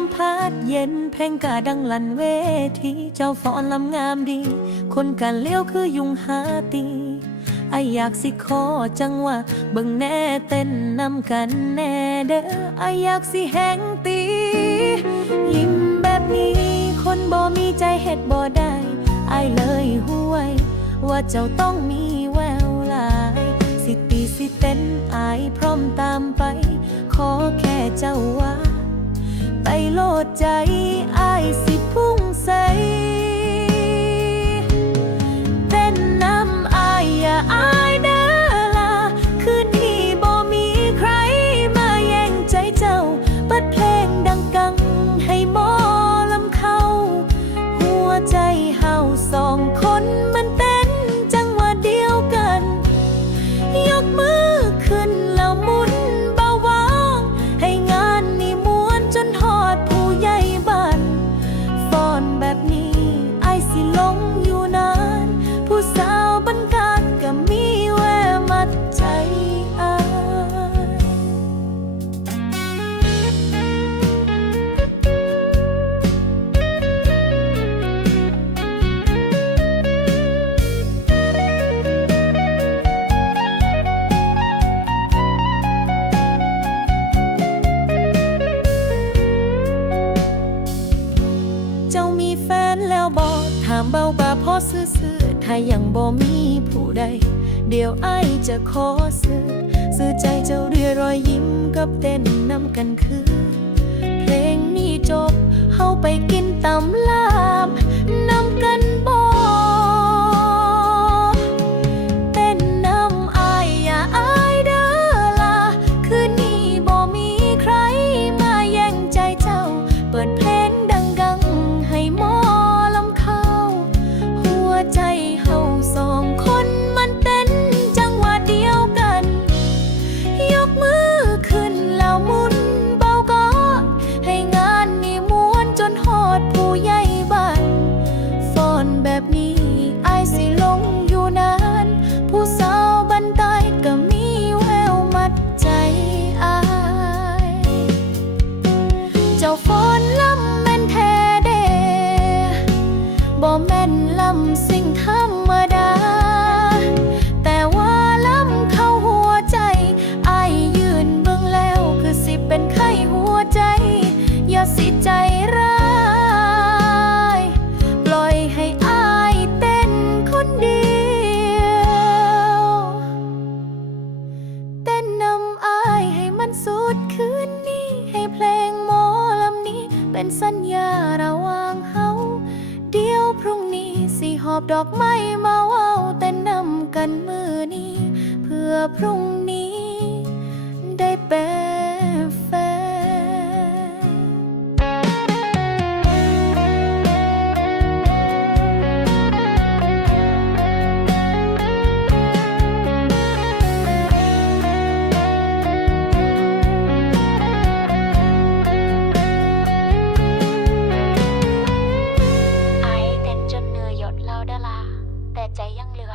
มพัดเย็นเพลงกาดังลันเวทีเจ้าฟ้อนลำงามดี คนกันเลี้ยวคือยุงหาตีไออยากสิขอจังว่าเบิ่งแน่เต้นนำกันแน่เด้อไออยากสิแหงตียิ้มแบบนี้ คนบ่มีใจเฮ็ดบ่ได้ไอเลยห้วย ว่าเจ้าต้องมีแววลาย สิตีสิเต้นอายพร้อมตามไป ขอแค่เจ้าว่า โลดใจอายสิพุ่งใส ซื้อๆถ้ายังบ่มีผู้ใด เดี๋ยวไอจะขอซื้อซื้อใจเจ้าเรียรอยยิ้มกับเต้นนำกันคือ เพลงนี้จบเฮาไปกินตำลาบ เป็นสัญญาระหว่างเฮาเดี๋ยวพรุ่งนี้สิหอบดอกไม้มาเว้าแต่นำกันมือนี้ เพื่อพรุ่งนี้ได้เป็นแฟ ใจยังเหลือ